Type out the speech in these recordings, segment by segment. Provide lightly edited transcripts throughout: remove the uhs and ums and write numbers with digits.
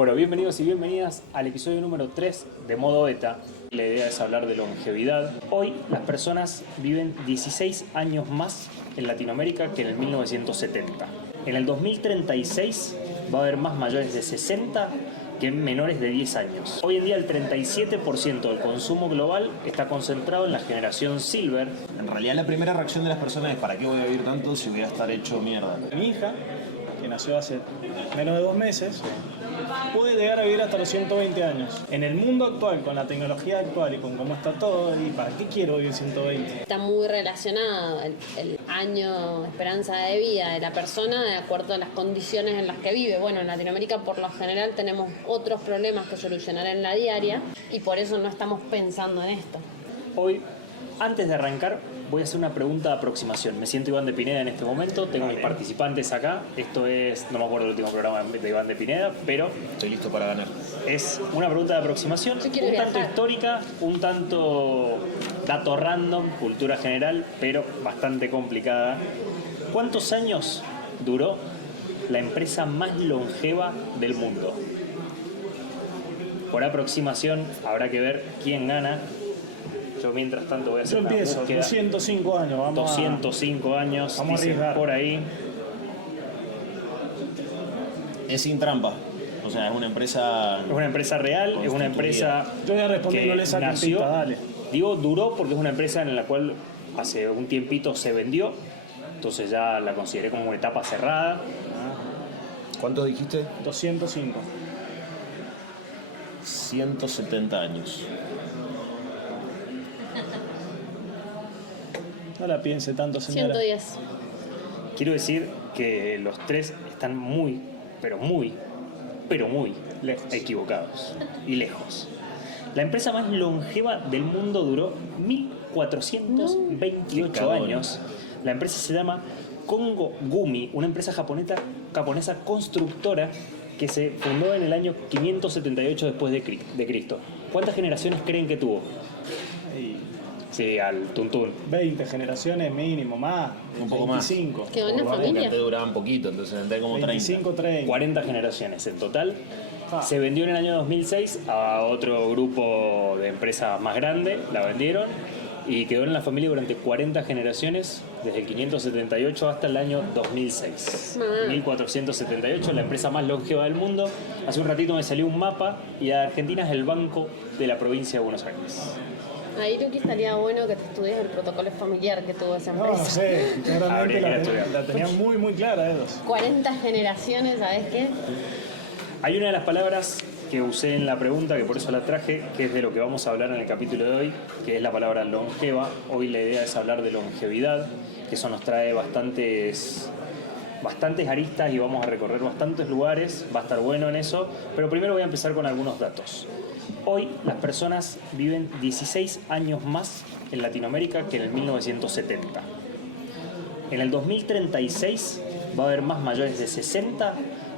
Bueno, bienvenidos y bienvenidas al episodio número 3 de Modo Beta. La idea es hablar de longevidad. Hoy las personas viven 16 años más en Latinoamérica que en el 1970. En el 2036 va a haber más mayores de 60 que menores de 10 años. Hoy en día el 37% del consumo global está concentrado en la generación Silver. En realidad la primera reacción de las personas es ¿para qué voy a vivir tanto si voy a estar hecho mierda? Mi hija, que nació hace menos de 2 meses, puede llegar a vivir hasta los 120 años. En el mundo actual, con la tecnología actual y con cómo está todo, ¿y para qué quiero vivir 120? Está muy relacionado el año de esperanza de vida de la persona de acuerdo a las condiciones en las que vive. Bueno, en Latinoamérica por lo general tenemos otros problemas que solucionar en la diaria y por eso no estamos pensando en esto. Hoy, antes de arrancar, voy a hacer una pregunta de aproximación. Me siento Iván de Pineda en este momento, tengo mis participantes acá. Esto es, no me acuerdo el último programa de Iván de Pineda, pero Estoy listo para ganar. es una pregunta de aproximación, Yo quiero un tanto viajar. histórica, un tanto dato random, cultura general, pero bastante complicada. ¿Cuántos años duró la empresa más longeva del mundo? Por aproximación, habrá que ver quién gana. Yo mientras tanto voy a hacer Yo una empiezo, búsqueda. 205 años, vamos 205 años, vamos a dicen arriesgar. por ahí. Es sin trampa. O sea, es una empresa... Es una empresa real, es una empresa Yo voy a responder, que no le saco nació, pista, dale. digo duró porque es una empresa en la cual hace un tiempito se vendió, entonces ya la consideré como una etapa cerrada. ¿Cuántos dijiste? 205. 170 años. No la piense tanto, señora. 110. Quiero decir que los tres están muy, pero muy Lejos. equivocados y lejos. La empresa más longeva del mundo duró 1428 Qué cagón. años. La empresa se llama Kongo Gumi, una empresa japonesa constructora que se fundó en el año 578 después de Cristo. ¿Cuántas generaciones creen que tuvo? Y Sí, al tuntún. 20 generaciones mínimo, más. Un poco más. 25. Qué buena por familia. Antes duraban poquito, entonces entré como 30. 25, 30. 40 generaciones en total. Ah. Se vendió en el año 2006 a otro grupo de empresas más grande, la vendieron y quedó en la familia durante 40 generaciones, desde el 578 hasta el año 2006. 1478, la empresa más longeva del mundo. Hace un ratito me salió un mapa y Argentina es el banco de la provincia de Buenos Aires. Ahí creo que estaría bueno que te estudies el protocolo familiar que tuvo esa No, empresa. no sé, Habría claramente que estudiar. la tenían muy clara ellos. 40 generaciones, ¿sabes qué? Hay una de las palabras que usé en la pregunta, que por eso la traje, que es de lo que vamos a hablar en el capítulo de hoy, que es la palabra longeva. Hoy la idea es hablar de longevidad, que eso nos trae bastantes aristas y vamos a recorrer bastantes lugares, va a estar bueno en eso, pero primero voy a empezar con algunos datos. Hoy las personas viven 16 años más en Latinoamérica que en el 1970. En el 2036 va a haber más mayores de 60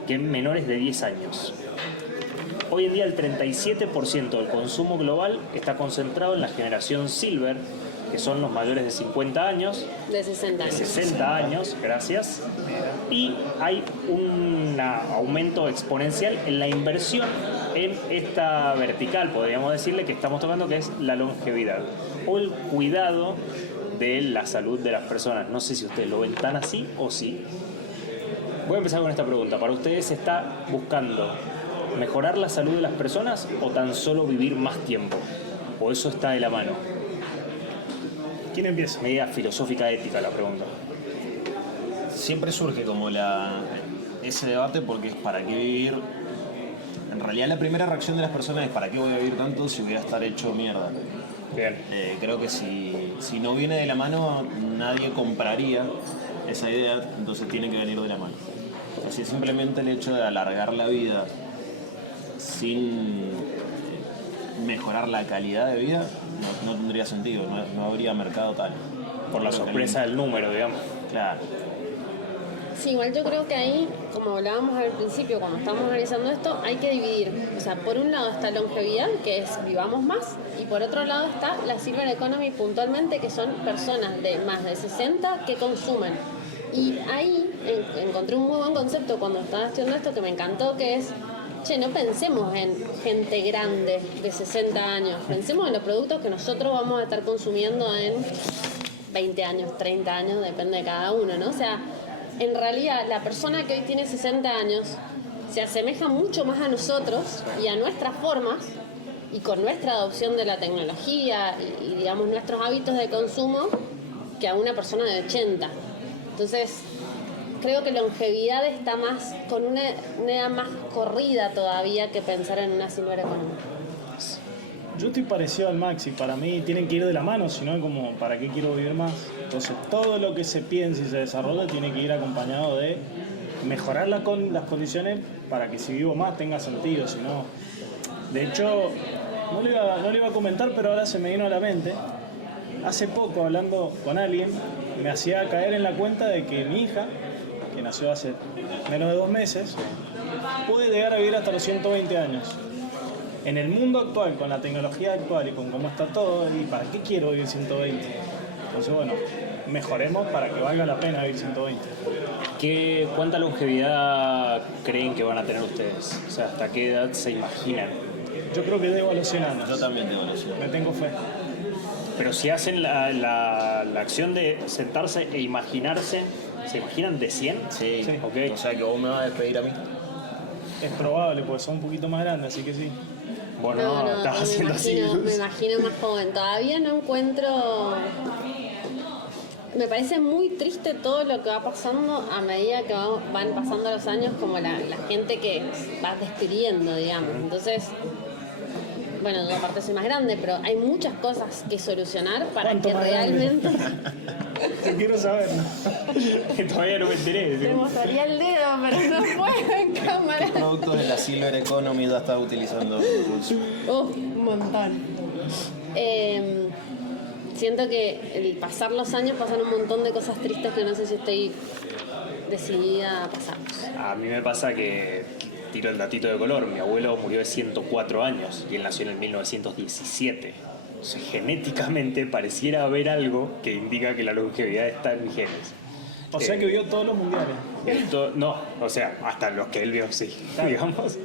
que menores de 10 años. Hoy en día el 37% del consumo global está concentrado en la generación Silver, que son los mayores de 50 años, De 60 de años. 60 años, gracias. Y hay un aumento exponencial en la inversión en esta vertical, podríamos decirle, que estamos tocando, que es la longevidad o el cuidado de la salud de las personas. No sé si ustedes lo ven tan así o sí. Voy a empezar con esta pregunta. ¿Para ustedes se está buscando mejorar la salud de las personas o tan solo vivir más tiempo? ¿O eso está de la mano? ¿Quién empieza? Media filosófica ética la pregunta. Siempre surge como ese debate porque es ¿para qué vivir? En realidad la primera reacción de las personas es ¿para qué voy a vivir tanto si voy a estar hecho mierda? Bien. Creo que si no viene de la mano nadie compraría esa idea, entonces tiene que venir de la mano. Así simplemente el hecho de alargar la vida sin mejorar la calidad de vida no tendría sentido, no habría mercado tal. Por la Creo que sorpresa del número, digamos. Claro. Sí, igual yo creo que ahí, como hablábamos al principio cuando estábamos analizando esto, hay que dividir. O sea, por un lado está longevidad, que es vivamos más, y por otro lado está la Silver Economy puntualmente, que son personas de más de 60 que consumen. Y ahí encontré un muy buen concepto cuando estaba estudiando esto que me encantó, que es che, no pensemos en gente grande de 60 años, pensemos en los productos que nosotros vamos a estar consumiendo en 20 años, 30 años, depende de cada uno, ¿no? O sea, en realidad la persona que hoy tiene 60 años se asemeja mucho más a nosotros y a nuestras formas y con nuestra adopción de la tecnología y digamos nuestros hábitos de consumo que a una persona de 80. Entonces, creo que longevidad está más con una edad más corrida todavía que pensar en una silver economy. Yo estoy parecido al Maxi, para mí tienen que ir de la mano, si no como ¿para qué quiero vivir más? Entonces todo lo que se piense y se desarrolla tiene que ir acompañado de mejorar las condiciones para que si vivo más tenga sentido, si no... De hecho, no le iba a comentar, pero ahora se me vino a la mente. Hace poco, hablando con alguien, me hacía caer en la cuenta de que mi hija, que nació hace menos de 2 meses, puede llegar a vivir hasta los 120 años. En el mundo actual, con la tecnología actual y con cómo está todo, ¿y para qué quiero vivir 120? Entonces, bueno, mejoremos para que valga la pena vivir 120. ¿Cuánta longevidad creen que van a tener ustedes? O sea, ¿hasta qué edad se imaginan? Yo creo que debo a los 100 años. Yo también tengo la ciudad. Me tengo fe. Pero si hacen la acción de sentarse e imaginarse, ¿se imaginan de 100? Sí, Sí. Ok. O sea que vos me vas a despedir a mí. Es probable, porque son un poquito más grandes, así que sí. Bueno, no, estás haciendo así. Me imagino más joven. Todavía no encuentro... Me parece muy triste todo lo que va pasando a medida que van pasando los años, como la gente que va despidiendo, digamos. Entonces, bueno, yo aparte soy más grande, pero hay muchas cosas que solucionar para ¿Cuánto que más grande? realmente... Te quiero saber. Todavía no me enteré. Me mostraría el dedo, pero no puedo en cámara. Productos de la Silver Economy ya está utilizando. Un montón. Siento que el pasar los años pasan un montón de cosas tristes que no sé si estoy decidida a pasarlos. A mí me pasa que, tiro el datito de color, mi abuelo murió de 104 años y él nació en el 1917. O sea, genéticamente pareciera haber algo que indica que la longevidad está en mis genes. O sea que vio todos los mundiales. No, o sea, hasta los que él vio sí, digamos.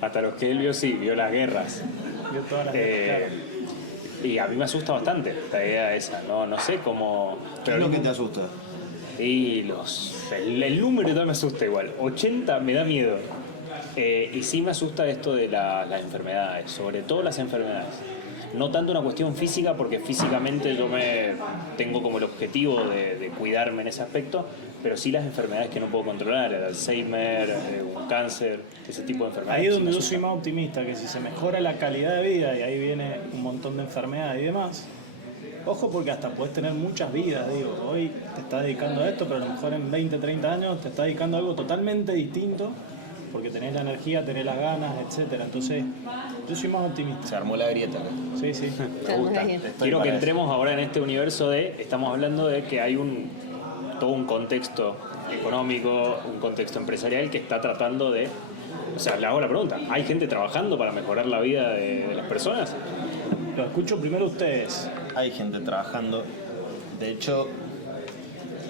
Hasta los que él vio sí, vio las guerras. Vio todas las claro. Y a mí me asusta bastante la idea esa, no sé cómo... ¿Qué es lo que te asusta? Y el número ya me asusta igual. 80 me da miedo. Y sí me asusta esto de las enfermedades, sobre todo las enfermedades. No tanto una cuestión física, porque físicamente yo tengo como el objetivo de cuidarme en ese aspecto, pero sí las enfermedades que no puedo controlar, el Alzheimer, un cáncer, ese tipo de enfermedades. Ahí es sí donde me yo soy asustan. más optimista, que si se mejora la calidad de vida y ahí viene un montón de enfermedades y demás, ojo porque hasta puedes tener muchas vidas, digo, hoy te estás dedicando a esto, pero a lo mejor en 20, 30 años te estás dedicando a algo totalmente distinto, porque tenés la energía, tenés las ganas, etcétera. Entonces, yo soy más optimista. Se armó la grieta acá. Sí, sí. Me gusta. Bien. Quiero que para entremos ahora en este universo estamos hablando de que hay todo un contexto económico, un contexto empresarial que está tratando de... O sea, le hago la pregunta, ¿hay gente trabajando para mejorar la vida de las personas? Lo escucho primero ustedes. Hay gente trabajando. De hecho,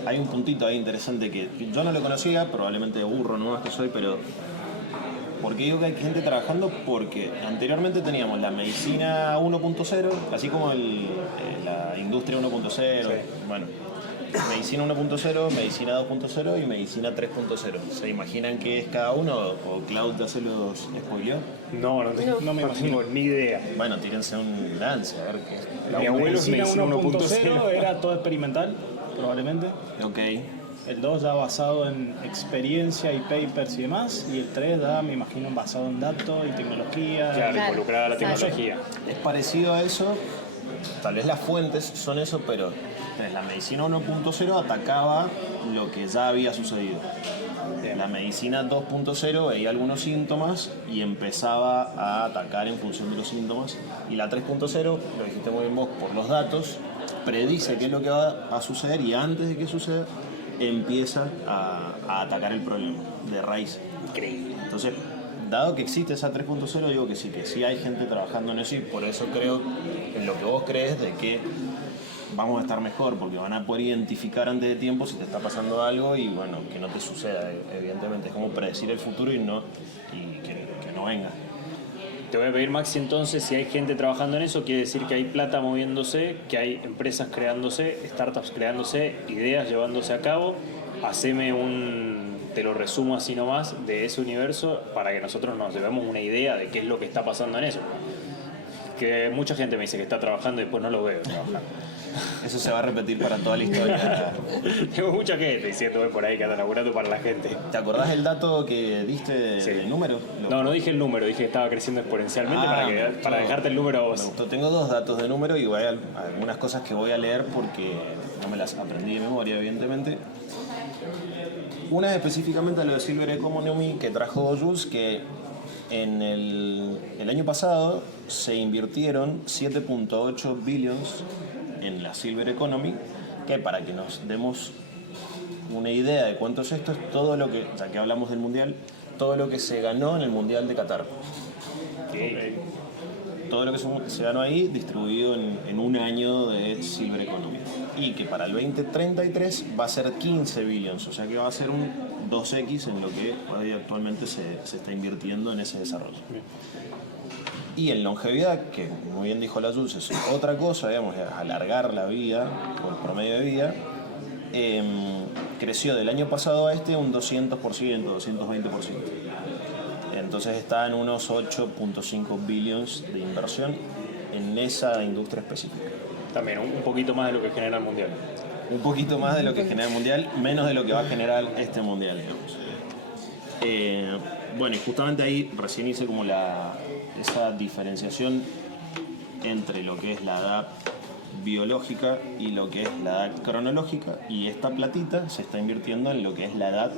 hay un puntito ahí interesante que yo no lo conocía, probablemente de burro no que soy, pero ¿por qué digo que hay gente trabajando? Porque anteriormente teníamos la medicina 1.0, así como la industria 1.0, bueno, medicina 1.0, medicina 2.0 y medicina 3.0. ¿Se imaginan qué es cada uno? ¿O Cloud ya se los spoileó? No me tengo ni idea. Bueno, tírense un lance, a ver qué es. Mi abuelo es Medicina medicina 1.0 era todo experimental, probablemente. Ok. El 2 ya basado en experiencia y papers y demás. Y el 3 ya, me imagino, basado en datos y tecnología. Claro, involucrada la Exacto. tecnología. Es parecido a eso, tal vez las fuentes son eso, pero la medicina 1.0 atacaba lo que ya había sucedido. La medicina 2.0 veía algunos síntomas y empezaba a atacar en función de los síntomas. Y la 3.0, lo dijiste muy bien vos, por los datos, predice qué es lo que va a suceder y antes de que suceda, empieza a atacar el problema de raíz. Increíble. Entonces, dado que existe esa 3.0, digo que sí hay gente trabajando en eso y por eso creo en lo que vos crees de que vamos a estar mejor, porque van a poder identificar antes de tiempo si te está pasando algo y bueno, que no te suceda, evidentemente. Es como predecir el futuro y que no no venga. Te voy a pedir, Maxi, entonces, si hay gente trabajando en eso, quiere decir que hay plata moviéndose, que hay empresas creándose, startups creándose, ideas llevándose a cabo. Haceme te lo resumo así nomás, de ese universo para que nosotros nos llevemos una idea de qué es lo que está pasando en eso. Que mucha gente me dice que está trabajando y después no lo veo trabajando. Eso se va a repetir para toda la historia. Tengo mucha gente diciéndome por ahí que anda laburando para la gente. ¿Te acordás del dato que diste Sí. del número? No dije el número, dije que estaba creciendo exponencialmente para dejarte el número a Me vos. gustó. Tengo 2 datos de número y hay algunas cosas que voy a leer porque no me las aprendí de memoria, evidentemente. Una es específicamente a lo de Silver Economy que trajo Jules, que en el año pasado se invirtron 7.8 billions en la Silver Economy, que para que nos demos una idea de cuánto es esto, es todo lo que, ya que hablamos del Mundial, todo lo que se ganó en el Mundial de Qatar. Todo lo que se ganó ahí distribuido en un año de Silver Economy. Y que para el 2033 va a ser 15 billions, o sea que va a ser un 2x en lo que hoy actualmente se está invirtiendo en ese desarrollo. Y en longevidad, que muy bien dijo la Jules, es otra cosa, digamos, alargar la vida o el promedio de vida, creció del año pasado a este un 200%, 220%. Entonces está en unos 8.5 billions de inversión en esa industria específica. También un poquito más de lo que genera el Mundial. Un poquito más de lo que genera el Mundial, menos de lo que va a generar este Mundial, digamos. Bueno, y justamente ahí recién hice como esa diferenciación entre lo que es la edad biológica y lo que es la edad cronológica, y esta platita se está invirtiendo en lo que es la edad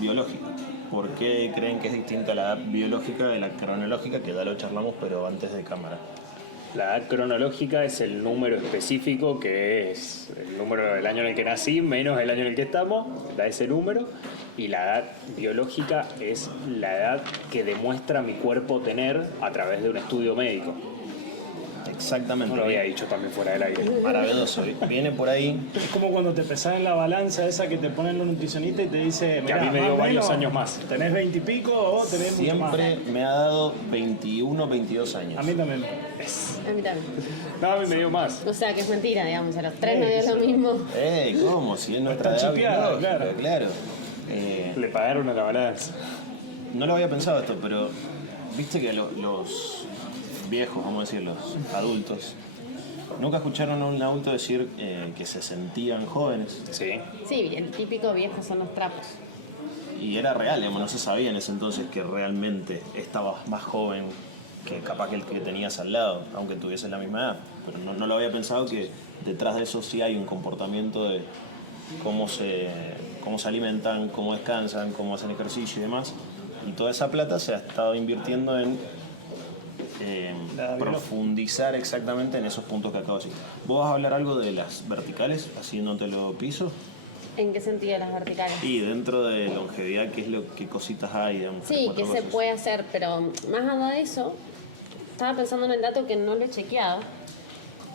biológica. ¿Por qué creen que es distinta la edad biológica de la cronológica? Que ya lo charlamos, pero antes de cámara. La edad cronológica es el número específico, que es el número del año en el que nací menos el año en el que estamos, da ese número. Y la edad biológica es la edad que demuestra mi cuerpo tener a través de un estudio médico. Exactamente. No lo había dicho también fuera del aire. Maravilloso. Viene por ahí. Es como cuando te pesás en la balanza esa que te ponen los nutricionistas y te dice, Que a mí me dio varios años más. ¿Tenés 20 y pico o tenés mucho más? Siempre me ha dado 21, 22 años. A mí también. A mí también. No, a mí me dio más. O sea, que es mentira, digamos, a los 3 no dio lo mismo. ¿Cómo? Si es nuestra Está edad chipeada, biológica, claro. Le pagaron a la balanza. No lo había pensado esto, pero viste que los viejos, vamos a decir, los adultos, nunca escucharon a un adulto decir que se sentían jóvenes. Sí. Sí, el típico viejo son los trapos. Y era real, digamos, no se sabía en ese entonces que realmente estabas más joven que capaz que el que tenías al lado, aunque tuvieses la misma edad. Pero no lo había pensado que detrás de eso sí hay un comportamiento de cómo se alimentan, cómo descansan, cómo hacen ejercicio y demás. Y toda esa plata se ha estado invirtiendo en profundizar exactamente en esos puntos que acabo de decir. ¿Vos vas a hablar algo de las verticales, haciéndotelo piso? ¿En qué sentido las verticales? Y dentro de longevidad, ¿qué cositas hay? Digamos, Sí, cuatro que se cosas. puede hacer, pero más allá de eso, estaba pensando en el dato que no lo he chequeado,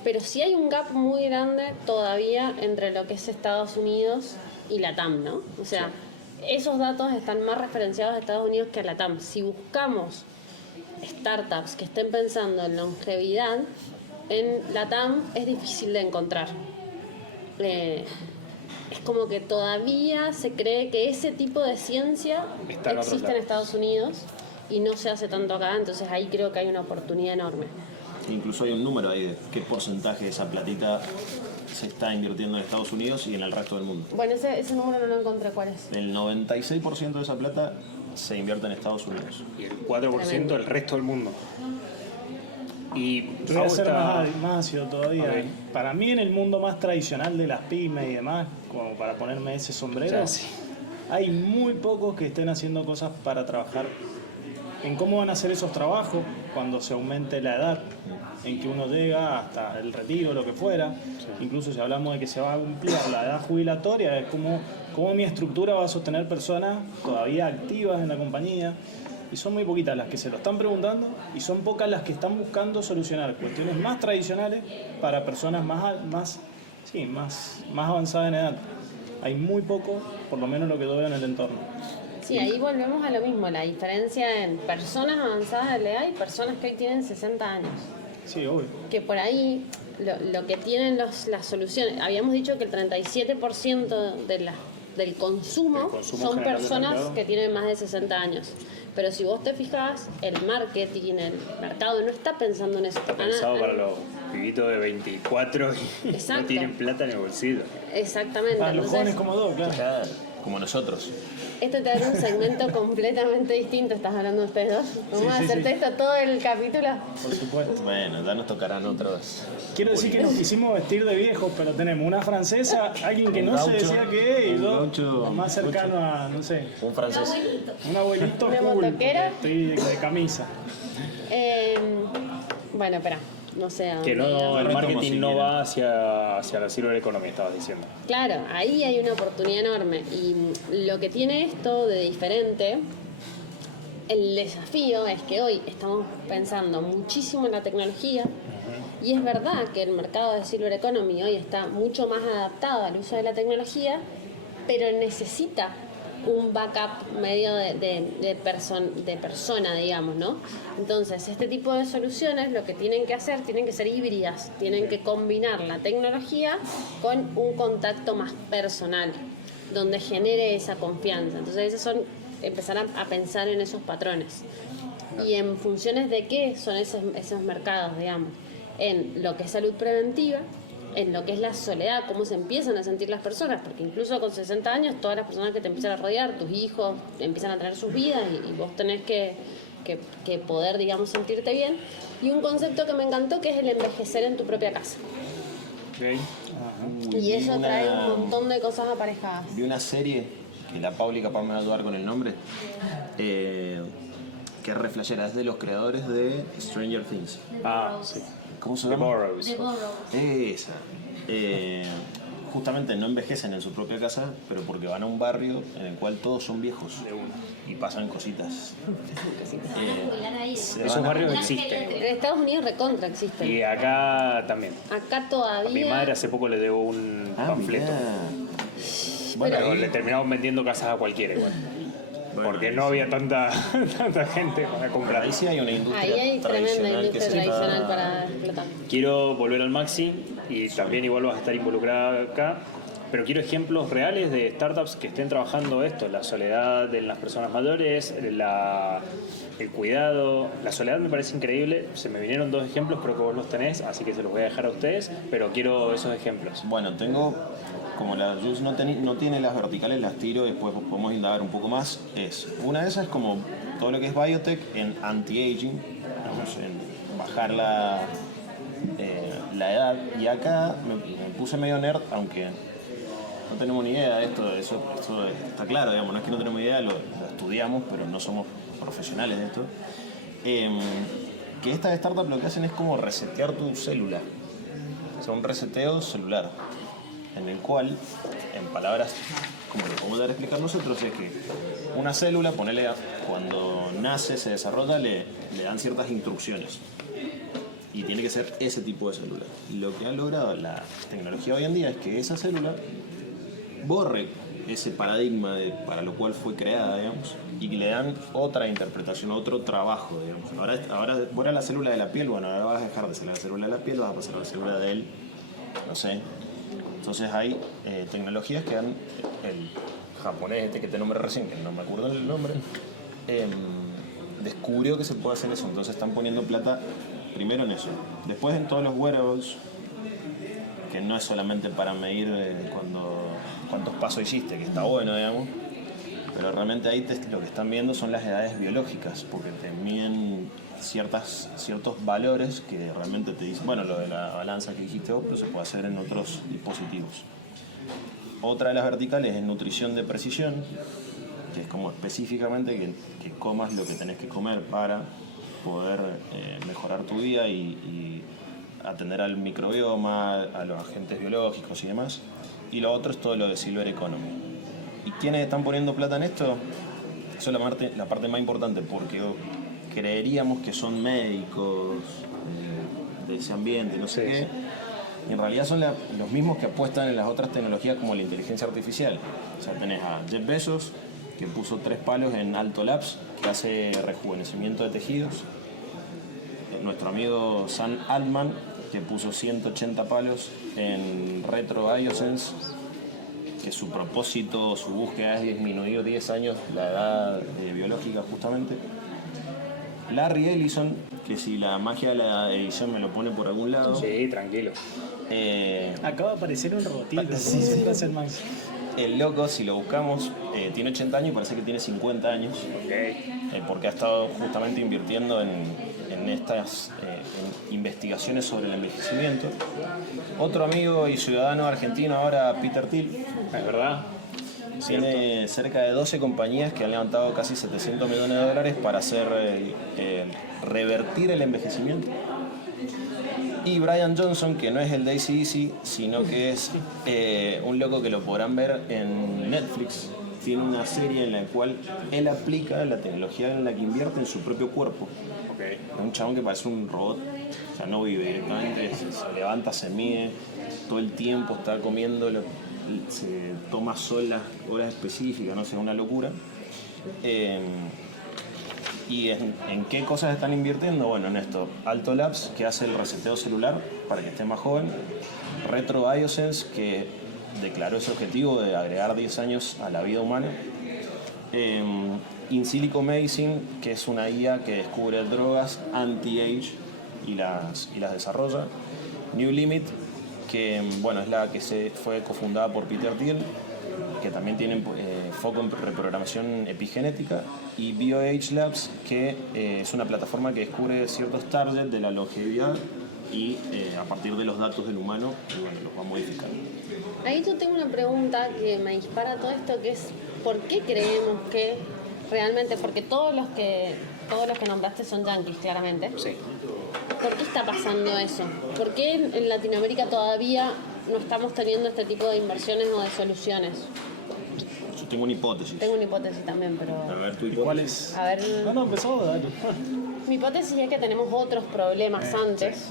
pero sí hay un gap muy grande todavía entre lo que es Estados Unidos y la TAM, ¿no? O sea, esos datos están más referenciados a Estados Unidos que a la TAM. Si buscamos startups que estén pensando en longevidad, en la TAM es difícil de encontrar. Es como que todavía se cree que ese tipo de ciencia Está en otros existe en lados. Estados Unidos y no se hace tanto acá, entonces ahí creo que hay una oportunidad enorme. Incluso hay un número ahí de qué porcentaje de esa platita se está invirtiendo en Estados Unidos y en el resto del mundo. Bueno, ese número no lo encontré, ¿cuál es? El 96% de esa plata se invierte en Estados Unidos. Y el 4% el resto del mundo. Y Te voy a ser está- más ácido todavía. Ok. Para mí, en el mundo más tradicional de las pymes y demás, como para ponerme ese sombrero, Ya, sí. hay muy pocos que estén haciendo cosas para trabajar en cómo van a hacer esos trabajos cuando se aumente la edad en que uno llega hasta el retiro, lo que fuera. Incluso si hablamos de que se va a cumplir la edad jubilatoria, es cómo mi estructura va a sostener personas todavía activas en la compañía. Y son muy poquitas las que se lo están preguntando y son pocas las que están buscando solucionar cuestiones más tradicionales para personas más avanzadas en edad. Hay muy poco, por lo menos lo que yo veo en el entorno. Sí, ahí volvemos a lo mismo, la diferencia en personas avanzadas de la edad y personas que hoy tienen 60 años. Sí, obvio. Que por ahí lo que tienen las soluciones, habíamos dicho que el 37% del consumo son general del personas mercado. que tienen más de 60 años. Pero si vos te fijas, el marketing, el mercado no está pensando en eso. Está pensado para los pibitos de 24 y no Exacto. tienen plata en el bolsillo. Exactamente. Para los jóvenes Entonces, como dos, claro. Claro, como nosotros. esto te da un segmento completamente distinto. Estás hablando de ustedes dos. Vamos a sí, hacerte sí. esto todo el capítulo. Por supuesto. Bueno, ya nos tocarán otros. Quiero decir que nos quisimos vestir de viejos, pero tenemos una francesa, alguien que Un no se gaucho, decía qué, y un yo gaucho, más cercano a, no sé, Un francés. un abuelito ¿Una cool, motoquera? porque estoy de camisa. Bueno, espera. No sé. a Que dónde no, íbamos. el Retomo marketing si no quieren. va hacia la circular economy, estabas diciendo. Claro, ahí hay una oportunidad enorme. Y lo que tiene esto de diferente, el desafío es que hoy estamos pensando muchísimo en la tecnología. Y es verdad que el mercado de Silver Economy hoy está mucho más adaptado al uso de la tecnología, pero necesita un backup medio de persona, digamos, ¿no? Entonces, este tipo de soluciones lo que tienen que hacer, tienen que ser híbridas, tienen que combinar la tecnología con un contacto más personal, donde genere esa confianza. Entonces, esos son empezar a pensar en esos patrones. Y en funciones de qué son esos mercados, digamos, en lo que es salud preventiva, en lo que es la soledad, cómo se empiezan a sentir las personas, porque incluso con 60 años todas las personas que te empiezan a rodear, tus hijos, empiezan a tener sus vidas y vos tenés que poder, digamos, sentirte bien. Y un concepto que me encantó que es el envejecer en tu propia casa. ¿Okay? Y eso trae un montón de cosas aparejadas. Vi una serie, que la Pauli capaz me va a ayudar con el nombre, que es re flashera, es de los creadores de Stranger Things. Ah, sí. ¿Cómo se The llama? Burrows. Esa. Justamente no envejecen en su propia casa, pero porque van a un barrio en el cual todos son viejos y pasan cositas. Se Esos van a- barrios existen. En Estados Unidos recontra existen. Y acá también. Acá A mi todavía... madre hace poco le debo un panfleto. mirá. Bueno, Pero ahí- le terminaban vendiendo casas a cualquiera igual. Bueno, Porque ahí no sí. había tanta gente para comprar. Ahí sí hay una Ahí industria hay tremenda tradicional que industria se tradicional está... para explotar. Quiero volver al Maxi y también igual vas a estar involucrada acá. Pero quiero ejemplos reales de startups que estén trabajando esto, la soledad en las personas mayores, el cuidado. La soledad me parece increíble, se me vinieron dos ejemplos, creo que vos los tenés, así que se los voy a dejar a ustedes, pero quiero esos ejemplos. Bueno, tengo, como la Jules no tiene las verticales, las tiro y después podemos indagar un poco más. Una de esas es como todo lo que es biotech en anti-aging, digamos, en bajar la edad. Y acá me puse medio nerd, aunque no tenemos ni idea de esto, eso está claro, digamos, no es que no tenemos idea, lo estudiamos, pero no somos profesionales de esto. Que estas startups lo que hacen es como resetear tu célula, o sea, un reseteo celular, en el cual, en palabras como lo podemos dar a explicar nosotros, es que una célula, cuando nace, se desarrolla, le dan ciertas instrucciones. Y tiene que ser ese tipo de célula. Y lo que ha logrado la tecnología hoy en día es que esa célula borre ese paradigma para lo cual fue creada, digamos, y que le dan otra interpretación, otro trabajo, digamos. Ahora vos eras la célula de la piel, bueno, ahora vas a dejar de ser la célula de la piel, vas a pasar a la célula del, no sé. Entonces hay tecnologías que dan, el japonés que te nombré recién, que no me acuerdo el nombre, descubrió que se puede hacer eso, entonces están poniendo plata primero en eso, después en todos los wearables, que no es solamente para medir cuántos pasos hiciste, que está bueno, digamos, pero realmente ahí lo que están viendo son las edades biológicas, porque te miden ciertos valores que realmente te dicen, bueno, lo de la balanza que dijiste vos, pero se puede hacer en otros dispositivos. Otra de las verticales es nutrición de precisión, que es como específicamente que comas lo que tenés que comer para poder mejorar tu vida y atender al microbioma, a los agentes biológicos y demás. Y lo otro es todo lo de Silver Economy. ¿Y quiénes están poniendo plata en esto? Eso es la parte más importante, porque creeríamos que son médicos de ese ambiente, no sé qué. Y en realidad son los mismos que apuestan en las otras tecnologías como la inteligencia artificial. O sea, tenés a Jeff Bezos, que puso 3 palos en Alto Labs, que hace rejuvenecimiento de tejidos. Nuestro amigo Sam Altman, que puso 180 palos en Retro Biosense, que su propósito, su búsqueda es disminuir 10 años la edad biológica justamente. Larry Ellison, que si la magia de la edición me lo pone por algún lado. Sí, tranquilo. Acaba de aparecer un robotito. Sí, ¿Cómo sí. se hace el Max? El loco, si lo buscamos, tiene 80 años y parece que tiene 50 años. Ok. Porque ha estado justamente invirtiendo en estas investigaciones sobre el envejecimiento. Otro amigo y ciudadano argentino ahora, Peter Thiel, Es verdad. tiene cerca de 12 compañías que han levantado casi 700 millones de dólares para hacer revertir el envejecimiento. Y Brian Johnson, que no es el de AC/DC, sino que es un loco que lo podrán ver en Netflix. Tiene una serie en la cual él aplica la tecnología en la que invierte en su propio cuerpo. Ok. Es un chabón que parece un robot, o sea, no vive directamente, se levanta, se mide, todo el tiempo está comiendo, se toma sol las horas específicas, no sé, una locura. ¿Y en qué cosas están invirtiendo? Bueno, en esto, Alto Labs, que hace el reseteo celular para que esté más joven, Retro Biosense, que declaró ese objetivo de agregar 10 años a la vida humana, In Silico Medicine, que es una IA que descubre drogas anti-age y las desarrolla, New Limit, que bueno, es la que fue cofundada por Peter Thiel, que también tienen foco en reprogramación epigenética, y BioAge Labs, que es una plataforma que descubre ciertos targets de la longevidad y a partir de los datos del humano, bueno, los va modificando. Ahí yo tengo una pregunta que me dispara todo esto, que es ¿por qué creemos que realmente, porque todos los que nombraste son yanquis, claramente? Sí. ¿Por qué está pasando eso? ¿Por qué en Latinoamérica todavía no estamos teniendo este tipo de inversiones o de soluciones? Yo tengo una hipótesis. Tengo una hipótesis también, pero... A ver, tu ¿Y hipótesis. cuál es? A ver, No, empezó, dale. mi hipótesis es que tenemos otros problemas antes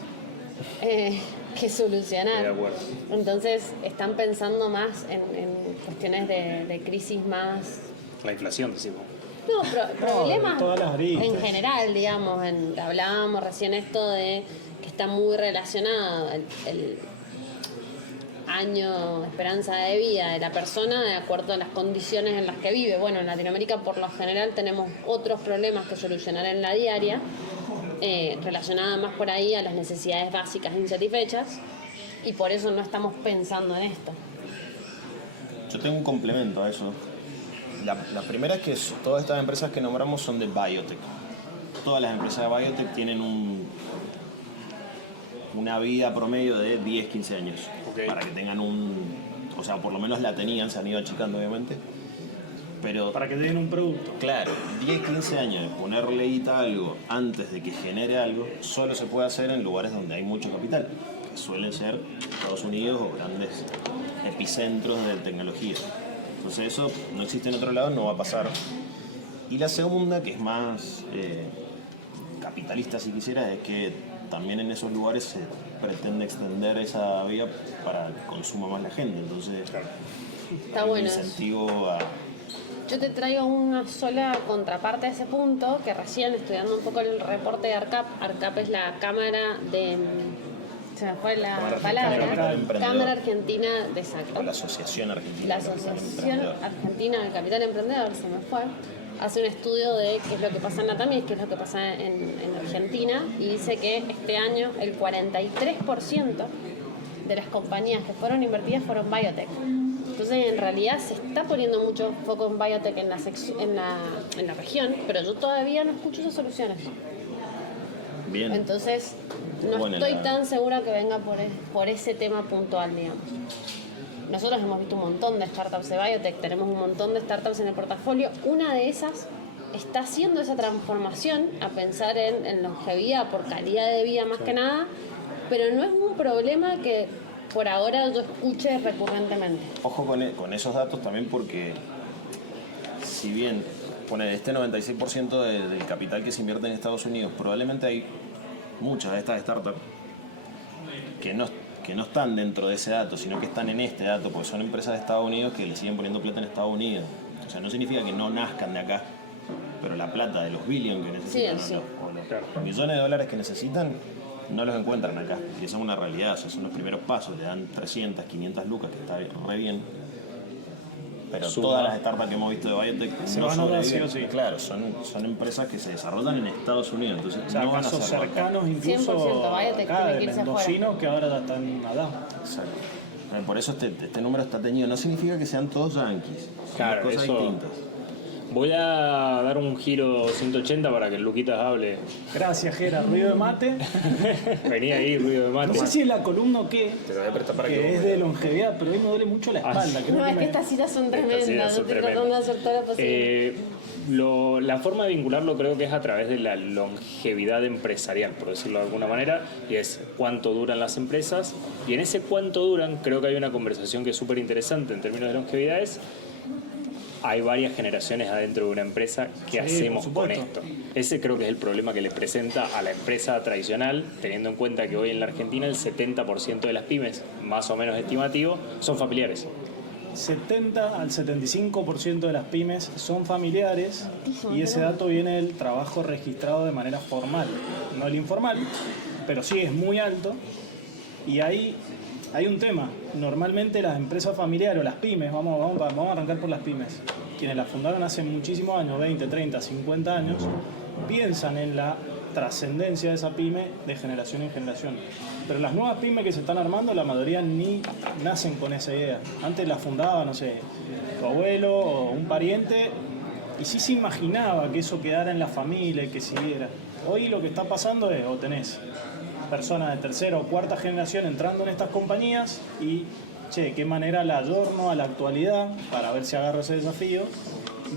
que solucionar. Estoy de acuerdo. Entonces están pensando más en cuestiones de crisis más... La inflación, decimos. No, problemas todas las aristas. en general, digamos. Hablábamos recién esto de que está muy relacionado el año, esperanza de vida de la persona de acuerdo a las condiciones en las que vive. Bueno, en Latinoamérica por lo general tenemos otros problemas que solucionar en la diaria, relacionada más por ahí a las necesidades básicas insatisfechas, y por eso no estamos pensando en esto. Yo tengo un complemento a eso. La primera es que todas estas empresas que nombramos son de biotech. Todas las empresas de biotech tienen una vida promedio de 10-15 años. Ok. Para que tengan o sea, por lo menos la tenían, se han ido achicando obviamente. Pero Para que te den un producto. claro, 10-15 años de ponerle guita a algo antes de que genere algo, solo se puede hacer en lugares donde hay mucho capital, que suelen ser Estados Unidos o grandes epicentros de tecnología. Entonces eso no existe en otro lado, no va a pasar. Y la segunda, que es más capitalista si quisiera, es que también en esos lugares se pretende extender esa vía para que consuma más la gente. Entonces Está hay un bueno eso. incentivo a... Yo te traigo una sola contraparte a ese punto, que recién estudiando un poco el reporte de ARCAP es la Cámara de... Se me fue la Cámara palabra. Argentina del Emprendedor. Cámara Argentina de Exacto. o la Asociación Argentina. La del Capital Asociación Emprendedor. Argentina del Capital Emprendedor, se me fue, hace un estudio de qué es lo que pasa en Latam y qué es lo que pasa en Argentina, y dice que este año el 43% de las compañías que fueron invertidas fueron biotech. Entonces, en realidad se está poniendo mucho foco en biotech en la región, pero yo todavía no escucho esas soluciones. Bien. Entonces, no Bueno, estoy tan segura que venga por ese tema puntual, digamos. Nosotros hemos visto un montón de startups de biotech, tenemos un montón de startups en el portafolio. Una de esas está haciendo esa transformación a pensar en longevidad por calidad de vida más que nada, pero no es un problema que por ahora yo escuche recurrentemente. Ojo con esos datos también, porque si bien poner este 96% del capital que se invierte en Estados Unidos, probablemente hay muchas de estas startups que no están dentro de ese dato, sino que están en este dato, porque son empresas de Estados Unidos que le siguen poniendo plata en Estados Unidos. O sea, no significa que no nazcan de acá, pero la plata de los billions que necesitan Sí, sí. o los millones de dólares que necesitan, no los encuentran acá. Y esa es una realidad, o sea, son los primeros pasos, le dan 300, 500 lucas, que está re bien. Pero todas las startups que hemos visto de biotech Se no van a dar sobreviven. sí o sí. Claro, son empresas que se desarrollan en Estados Unidos, entonces O sea, no van a casos hacerlo acá. cercanos incluso 100% biotech acá, tiene de que irse mendocinos que ahora ya están allá. Exacto. Por eso este número está teñido. No significa que sean todos yanquis. Son Claro, cosas eso- distintas. Voy a dar un giro 180 para que el Luquitas hable. Gracias, Gera. Ruido de mate. Venía ahí, ruido de No mate. sé si es la columna o qué, Te lo voy a prestar para que es de longevidad, pero hoy me duele mucho la espalda. Creo No, que es que estas citas son Estas tremendas. citas Yo son estoy tratando de hacer toda la posible. La forma de vincularlo creo que es a través de la longevidad empresarial, por decirlo de alguna manera, y es cuánto duran las empresas. Y en ese cuánto duran, creo que hay una conversación que es súper interesante en términos de longevidad. Hay varias generaciones adentro de una empresa. ¿Qué Sí, hacemos por con supuesto. esto? Ese creo que es el problema que le presenta a la empresa tradicional, teniendo en cuenta que hoy en la Argentina el 70% de las pymes, más o menos estimativo, son familiares. 70 al 75% de las pymes son familiares y ese dato viene del trabajo registrado de manera formal, no el informal, pero sí es muy alto. Y ahí hay un tema. Normalmente las empresas familiares o las pymes, vamos a arrancar por las pymes, quienes las fundaron hace muchísimos años, 20, 30, 50 años, piensan en la trascendencia de esa pyme de generación en generación. Pero las nuevas pymes que se están armando, la mayoría ni nacen con esa idea. Antes la fundaba, no sé, tu abuelo o un pariente, y sí se imaginaba que eso quedara en la familia y que siguiera. Hoy lo que está pasando es, o tenés personas de tercera o cuarta generación entrando en estas compañías y, che, qué manera la ayorno a la actualidad para ver si agarro ese desafío,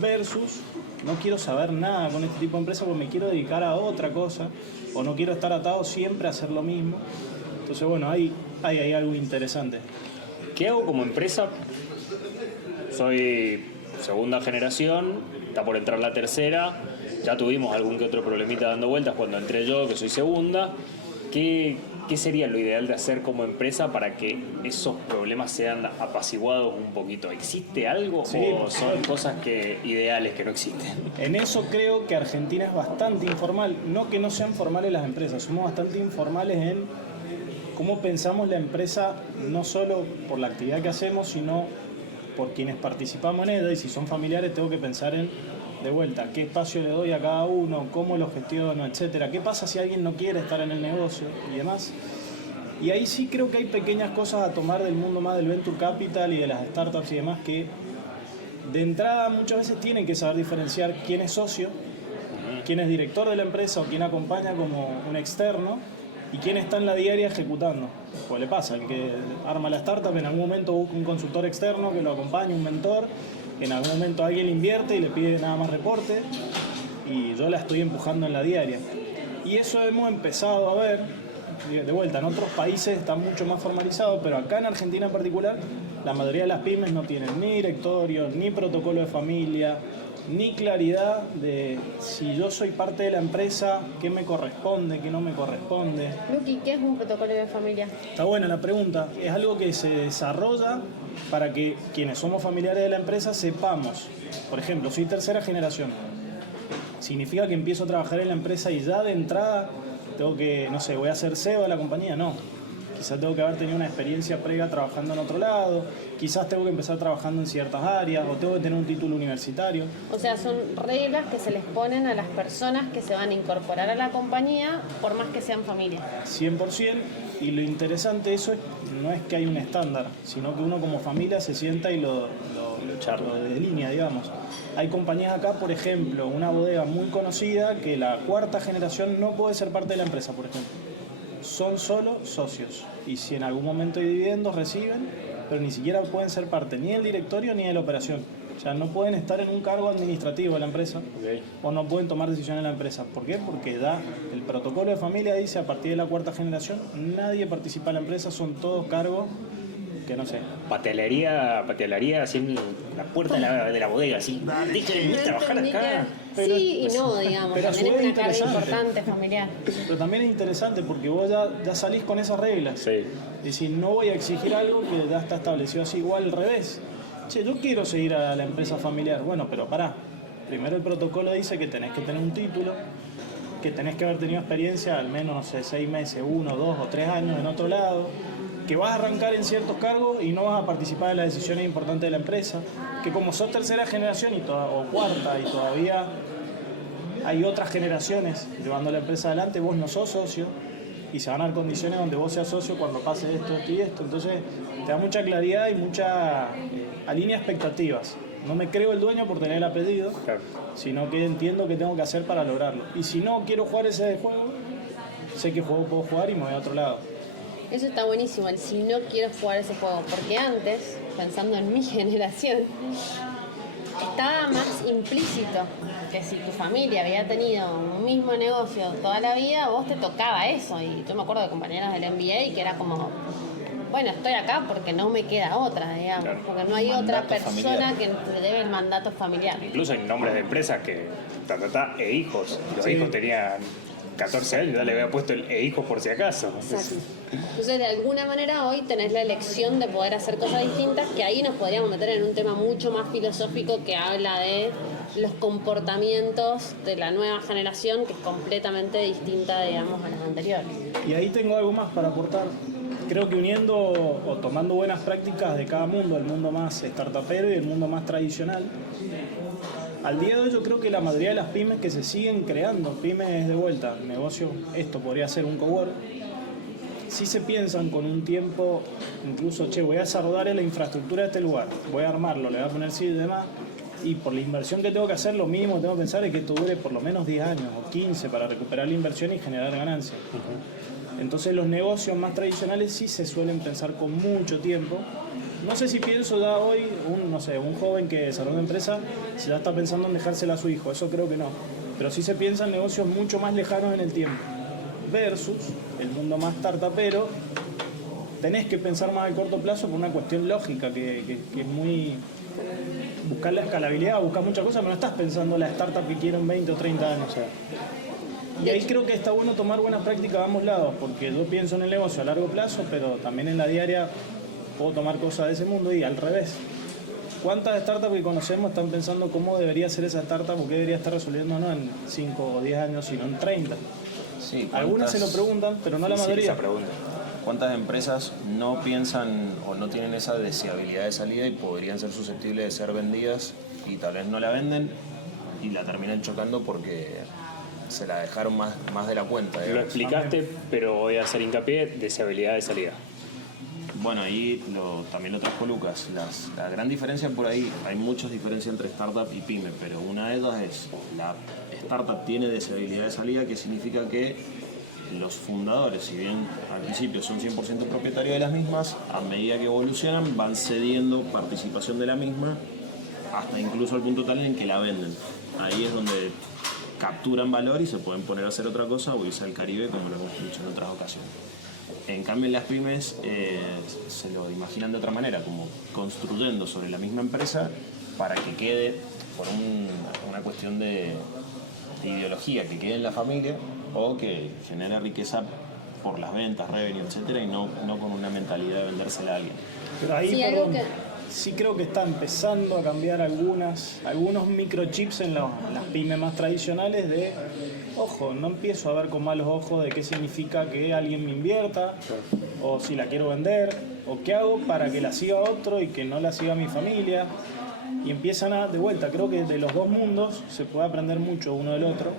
versus no quiero saber nada con este tipo de empresas porque me quiero dedicar a otra cosa o no quiero estar atado siempre a hacer lo mismo. Entonces, bueno, hay algo interesante. ¿Qué hago como empresa? Soy segunda generación, está por entrar la tercera, ya tuvimos algún que otro problemita dando vueltas cuando entré yo, que soy segunda. ¿Qué sería lo ideal de hacer como empresa para que esos problemas sean apaciguados un poquito? ¿Existe algo Sí, o por son supuesto. cosas ideales que no existen? En eso creo que Argentina es bastante informal, no que no sean formales las empresas, somos bastante informales en cómo pensamos la empresa, no solo por la actividad que hacemos, sino por quienes participamos en ella, y si son familiares tengo que pensar en, de vuelta, qué espacio le doy a cada uno, cómo lo gestiono, etcétera. ¿Qué pasa si alguien no quiere estar en el negocio y demás? Y ahí sí creo que hay pequeñas cosas a tomar del mundo más del venture capital y de las startups y demás que de entrada muchas veces tienen que saber diferenciar quién es socio, quién es director de la empresa o quién acompaña como un externo y quién está en la diaria ejecutando. Pues le pasa, el que arma la startup en algún momento busca un consultor externo que lo acompañe, un mentor, en algún momento alguien invierte y le pide nada más reporte y yo la estoy empujando en la diaria. Y eso hemos empezado a ver, de vuelta, en otros países está mucho más formalizado, pero acá en Argentina en particular, la mayoría de las pymes no tienen ni directorio, ni protocolo de familia, ni claridad de si yo soy parte de la empresa, qué me corresponde, qué no me corresponde. Luqui, ¿qué es un protocolo de familia? Está buena la pregunta. Es algo que se desarrolla para que quienes somos familiares de la empresa sepamos. Por ejemplo, soy tercera generación. ¿Significa que empiezo a trabajar en la empresa y ya de entrada tengo que, no sé, voy a ser CEO de la compañía? No. Quizás tengo que haber tenido una experiencia previa trabajando en otro lado, quizás tengo que empezar trabajando en ciertas áreas o tengo que tener un título universitario. O sea, son reglas que se les ponen a las personas que se van a incorporar a la compañía por más que sean familia. 100%, y lo interesante de eso no es que hay un estándar, sino que uno como familia se sienta y lo delinea, digamos. Hay compañías acá, por ejemplo, una bodega muy conocida que la cuarta generación no puede ser parte de la empresa, por ejemplo. Son solo socios y si en algún momento hay dividendos reciben, pero ni siquiera pueden ser parte ni del directorio ni de la operación. O sea, no pueden estar en un cargo administrativo de la empresa o no pueden tomar decisiones en la empresa. ¿Por qué? Porque el protocolo de familia dice a partir de la cuarta generación nadie participa en la empresa, son todos cargos que no sé. Patelería así en la puerta de la bodega, así. Déjenme trabajar acá. Pero- Sí y no, digamos. pero a También su es vez una carga interesante. importante familiar. Pero también es interesante porque vos ya salís con esas reglas. Sí. Es decir, no voy a exigir algo que ya está establecido así, igual al revés. che, yo quiero seguir a la empresa familiar. Bueno, pero pará. Primero el protocolo dice que tenés que tener un título, que tenés que haber tenido experiencia al menos, no sé, 6 meses, 1, 2 o 3 años en otro lado, que vas a arrancar en ciertos cargos y no vas a participar en las decisiones importantes de la empresa, que como sos tercera generación o cuarta y todavía hay otras generaciones llevando la empresa adelante, vos no sos socio y se van a dar condiciones donde vos seas socio cuando pase esto, esto y esto. Entonces te da mucha claridad y mucha alinea expectativas. No me creo el dueño por tener el apellido, Claro. sino que entiendo qué tengo que hacer para lograrlo. Y si no quiero jugar ese juego, sé qué juego puedo jugar y me voy a otro lado. Eso está buenísimo, el si no quiero jugar ese juego, porque antes, pensando en mi generación, estaba más implícito que si tu familia había tenido un mismo negocio toda la vida, vos te tocaba eso. Y yo me acuerdo de compañeras del MBA que era como, bueno, estoy acá porque no me queda otra, digamos, Claro. porque no hay otra Mandato persona familiar. que te debe el mandato familiar. Incluso hay nombres de empresas que e hijos. Y los Sí. hijos tenían 14 años, ya le había puesto el e hijos por si acaso. Exacto. Entonces, de alguna manera hoy tenés la elección de poder hacer cosas distintas, que ahí nos podríamos meter en un tema mucho más filosófico que habla de los comportamientos de la nueva generación, que es completamente distinta, digamos, a las anteriores. Y ahí tengo algo más para aportar. Creo que uniendo o tomando buenas prácticas de cada mundo, el mundo más startupero y el mundo más tradicional, al día de hoy yo creo que la mayoría de las pymes que se siguen creando, pymes de vuelta, negocio, esto podría ser un cowork, sí se piensan con un tiempo, incluso, che, voy a desarrollar la infraestructura de este lugar, voy a armarlo, le voy a poner sitio y demás, y por la inversión que tengo que hacer, lo mínimo que tengo que pensar es que esto dure por lo menos 10 años o 15 para recuperar la inversión y generar ganancias. Entonces los negocios más tradicionales sí se suelen pensar con mucho tiempo. No sé si pienso ya hoy, un joven que desarrolla una empresa, si ya está pensando en dejársela a su hijo, eso creo que no. Pero sí se piensa en negocios mucho más lejanos en el tiempo. Versus el mundo más startupero, tenés que pensar más a corto plazo por una cuestión lógica, que es muy... buscar la escalabilidad, buscar muchas cosas, pero no estás pensando la startup que quiero en 20 o 30 años. Y ahí creo que está bueno tomar buenas prácticas de ambos lados, porque yo pienso en el negocio a largo plazo, pero también en la diaria puedo tomar cosas de ese mundo y al revés. ¿Cuántas startups que conocemos están pensando cómo debería ser esa startup o qué debería estar resolviendo no en 5 o 10 años, sino en 30? Sí, Algunas se lo preguntan, pero no la Sí, mayoría. esa pregunta. ¿Cuántas empresas no piensan o no tienen esa deseabilidad de salida y podrían ser susceptibles de ser vendidas y tal vez no la venden y la terminan chocando porque se la dejaron más de la cuenta? Lo digamos? explicaste, pero voy a hacer hincapié, deseabilidad de salida. Bueno, ahí también lo trajo Lucas. La gran diferencia por ahí, hay muchas diferencias entre startup y pyme, pero una de ellas es la startup tiene deseabilidad de salida, que significa que los fundadores, si bien al principio son 100% propietarios de las mismas, a medida que evolucionan van cediendo participación de la misma hasta incluso al punto tal en que la venden. Ahí es donde capturan valor y se pueden poner a hacer otra cosa o irse al Caribe, como lo hemos dicho en otras ocasiones. En cambio, en las pymes se lo imaginan de otra manera, como construyendo sobre la misma empresa para que quede por una cuestión de ideología, que quede en la familia o que genere riqueza por las ventas, revenue, etcétera, y no con una mentalidad de vendérsela a alguien. Pero ahí, Sí, algo perdón, sí creo que está empezando a cambiar algunos microchips en las pymes más tradicionales de, ojo, no empiezo a ver con malos ojos de qué significa que alguien me invierta, o si la quiero vender, o qué hago para que la siga otro y que no la siga mi familia. Y empiezan de vuelta, creo que de los dos mundos se puede aprender mucho uno del otro.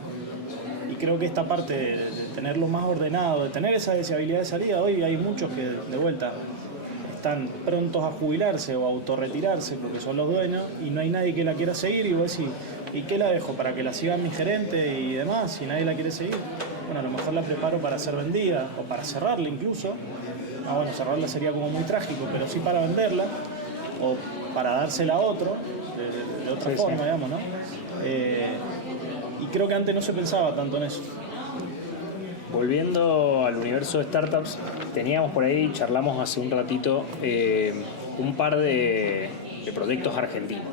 Y creo que esta parte de tenerlo más ordenado, de tener esa deseabilidad de salida, hoy hay muchos que de vuelta están prontos a jubilarse o a autorretirarse porque son los dueños y no hay nadie que la quiera seguir y vos decís, ¿y qué la dejo? ¿Para que la siga mi gerente y demás? Si nadie la quiere seguir, bueno, a lo mejor la preparo para ser vendida o para cerrarla incluso. Bueno, cerrarla sería como muy trágico, pero sí para venderla o para dársela a otro de otra forma, digamos, ¿no? Y creo que antes no se pensaba tanto en eso. Volviendo al universo de startups, teníamos por ahí, charlamos hace un ratito, un par de proyectos argentinos.